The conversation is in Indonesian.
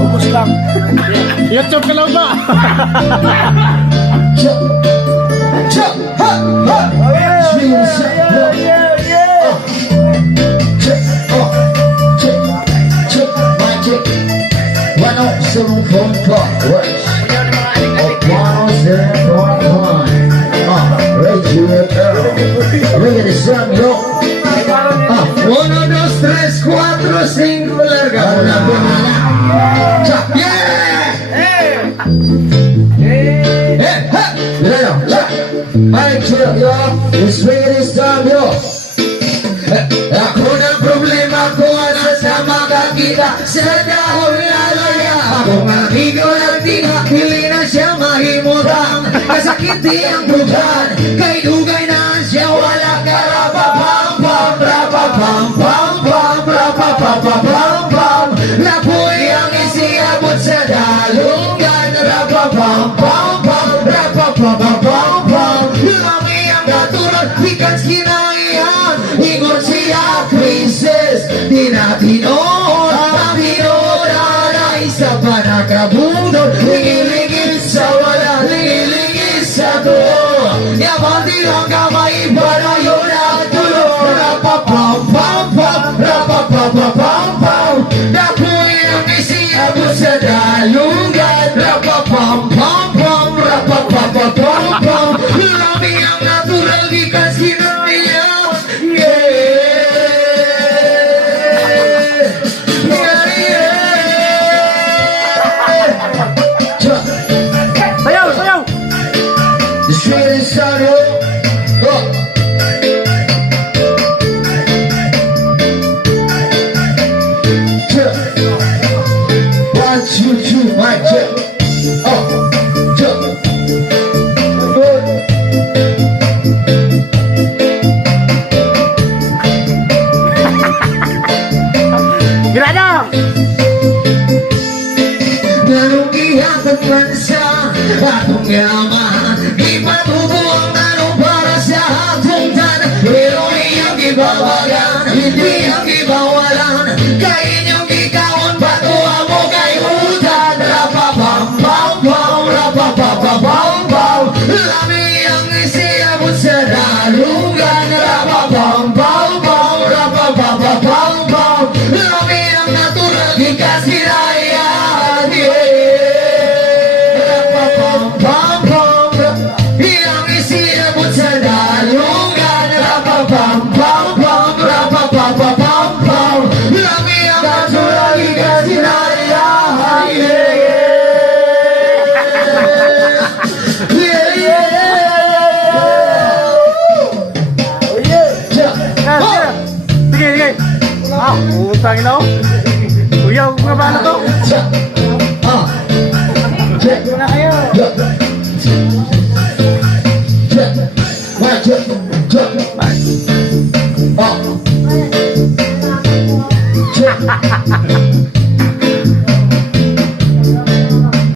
Ubus lang. YouTube ka lang ba? Uno, dos, tres, cuatro, cinco, larga. Ako ng problema ko sa makakita sa dahon na laya. Ako nga amigo ng tinga, hindi na siya mahimutang. Kasakiti ang bugan, kay dugay na siya wala karapapam-pam. Rapapam-pam, rapapapapam-pam. Lapoy ang isiabot sa dalungan. Rapapam-pam, rapapapapam-pam. Lami ang naturod, bikas kinaihan. Ingon siya, princess, di natin ang tinood na isa pa nakabundol. Lingilingil sa wala, lingilingil sa to. Yabanti lang kamay para yun ang tulog. Rapapam-pam-pam, rapapapapam-pam. Napoy ang isiabot sa dalungan. Rapapam-pam-pam, rapapapapam-pam. Lami ang natural, bikas kinaihan. Sayaw, sayaw! The street is sorrow. Go. One, two, two, one, two. Oh, two. Good. Gerada! Nalugihan man sa atong yaman. Ipatubuang tanong para sa atong tanan. Pero iyong ibawagan, hindi ang ibawalan. Kay inyong ikaon, patuwa mo kay utan. Rapapam-pam-pam, rapapapapam-pam. Lami ang isiabot sa dalungan. Rapapam-pam-pam, rapapapapam-pam. Lami ang natural, ikas kinaihan. Rapapam-pam-pam, iyang isiabot sa dalungan. Rapapam-pam-pam, rapapapapam-pam. Lami ang natural, ikas kinaihan. Sige, sige! Ah, utangin ako! Kuya, huwag nga ba na to? Check na kayo!